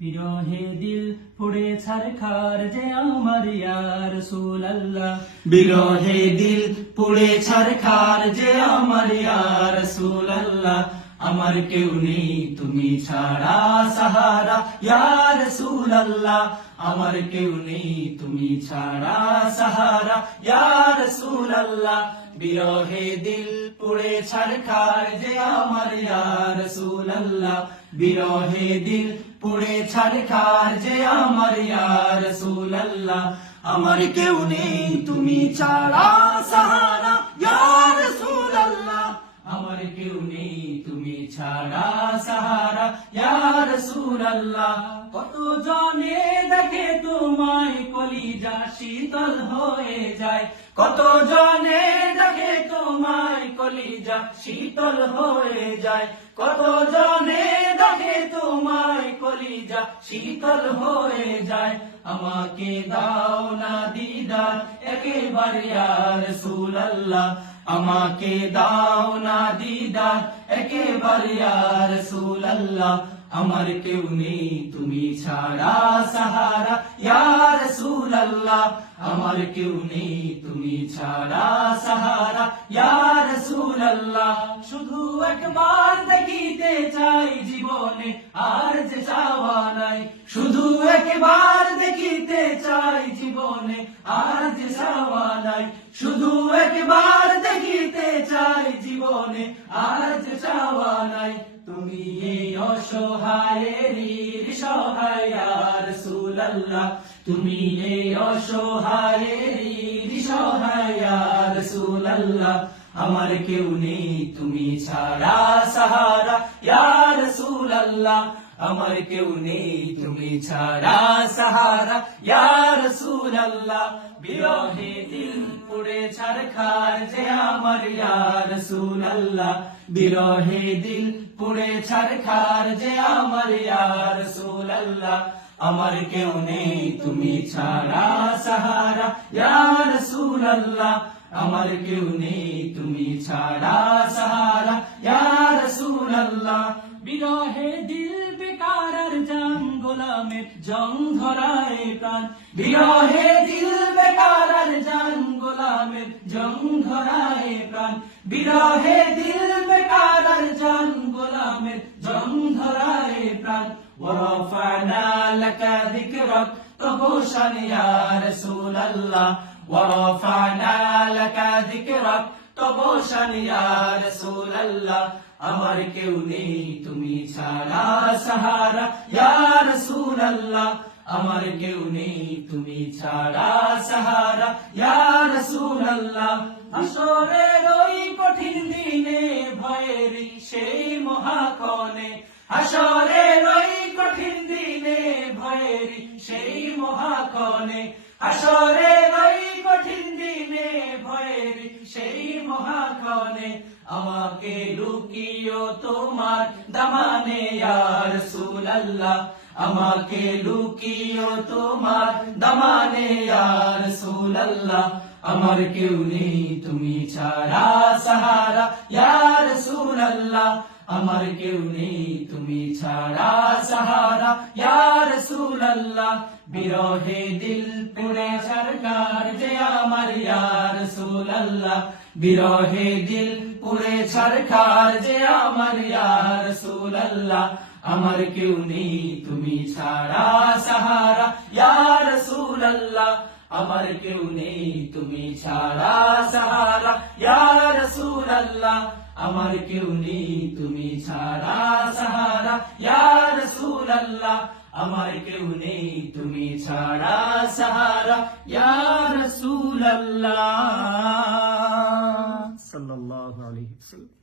বিরহে দিল পুড়ে ছারখার যে আমার ইয়া রাসূলুল্লাহ, বিরহে দিল পুড়ে ছারখার যে আমার ইয়া রাসূলুল্লাহ। আমার কেউ নেই তুমি ছাড়া সাহারা ইয়া রাসূলুল্লাহ, আমার কেউ নেই তুমি ছাড়া সাহারা ইয়া রাসূলুল্লাহ। বিরহে দিল পুড়ে ছারখার যে আমার ইয়া রাসূলুল্লাহ, বিরহে দিল পুড়ে ছারখার যে আমার ইয়া রাসূলুল্লাহ। আমার কেউ নেই তুমি ছাড়া সাহারা ইয়া রাসূলুল্লাহ, আমার কেউ নেই তুমি ছাড়া সাহারা ইয়া রাসূলুল্লাহ। কত জনে দেখে তোমায় কলিজা শীতল হয়ে যায়, কত জনে দেখে তোমায় কলিজা শীতল হয়ে যায়, কত জনে দেখে তোমায় কলিজা শীতল হয়ে যায়। আমাকে দাও না দিদার একেবারে ইয়া রাসূলুল্লাহ, আমাকে দাও না দিদার একেবারে ইয়া রাসূলুল্লাহ। আমার কেউ নেই তুমি ছাড়া সাহারা ইয়া রাসূলুল্লাহ, আমার কেউ নেই তুমি ছাড়া সাহারা ইয়া রাসূলুল্লাহ। শুধু একবার দেখিতে চাই জীবনে আর যে চাওয়া নাই, শুধু একবার দেখিতে চাই জীবনে আর যে চাওয়া নাই, শুধু একবার দেখিতে চাই জীবনে আর যে চাওয়া নাই। তুমি এই অসহায়ের সহায় ইয়া রাসূলুল্লাহ, তুমি এই অসহায়ের সহায় ইয়া রাসূলুল্লাহ। আমার কেউ নেই তুমি ছাড়া সাহারা ইয়া রাসূলুল্লাহ, আমার কেউ নেই তুমি ছাড়া সাহারা ইয়া রাসূলুল্লাহ। বিরহে দিল পুড়ে ছারখার যে আমার ইয়া রাসূলুল্লাহ, বিরহে দিল পুড়ে ছারখার যে আমার ইয়া রাসূলুল্লাহ। আমার কেউ নেই তুমি ছাড়া সাহারা ইয়া রাসূলুল্লাহ, আমার কেউ নেই তুমি ছাড়া সাহারা ইয়া রাসূলুল্লাহ। বিরহে দিল বেকার আর জান গোলামের জং ধরায় প্রাণ, বিরহে দিল বেকার আর জান গোলামের জং ধরায় প্রাণ, বিরহে দিল বেকার আর জান গোলামের জং ধরায় প্রাণ। ওয়ারাফা'না লাকা যিকরাক তবশান ইয়া রাসূলুল্লাহ, ওয়ারাফা'না লাকা যিকরাক তবশান ইয়া রাসূলুল্লাহ। আমার কেউ নেই তুমি ছাড়া সাহারা ইয়া রাসূলুল্লাহ, আমার কেউ নেই তুমি ছাড়া সাহারা ইয়া রাসূলুল্লাহ। হাসরের ওই কঠিন দিনে ভয়ের সেই মহাক্ষণে, হাসরের ওই কঠিন দিনে ভয়ের সেই মহাক্ষণে, হাসরের ওই কঠিন দিনে ভয়ের সেই মহাক্ষণে। আমাকে লুকিও তোমার দামানে ইয়া রাসূলুল্লাহ, আমাকে লুকিও তোমার দামানে ইয়া রাসূলুল্লাহ। আমার কেউ নেই তুমি ছাড়া সাহারা ইয়া রাসূলুল্লাহ, আমার কেউ নেই তুমি ছাড়া সাহারা ইয়া রাসূলুল্লাহ। বিরহে দিল পুড়ে ছারখার যে আমার ইয়া রাসূলুল্লাহ, বিরহে দিল পুড়ে ছারখার যে আমার ইয়া রাসূলুল্লাহ। আমার কেউ নেই তুমি ছাড়া সাহারা ইয়া রাসূলুল্লাহ, আমার কেউ নেই তুমি ছাড়া সাহারা ইয়া রাসূলুল্লাহ। আমার কেউ নেই তুমি ছাড়া সাহারা ইয়া রাসূলুল্লাহ, আমার কেউ নেই তুমি ছাড়া সাহারা ইয়া রাসূলুল্লাহ। সাল্লাল্লাহু আলাইহি ওয়াসাল্লাম।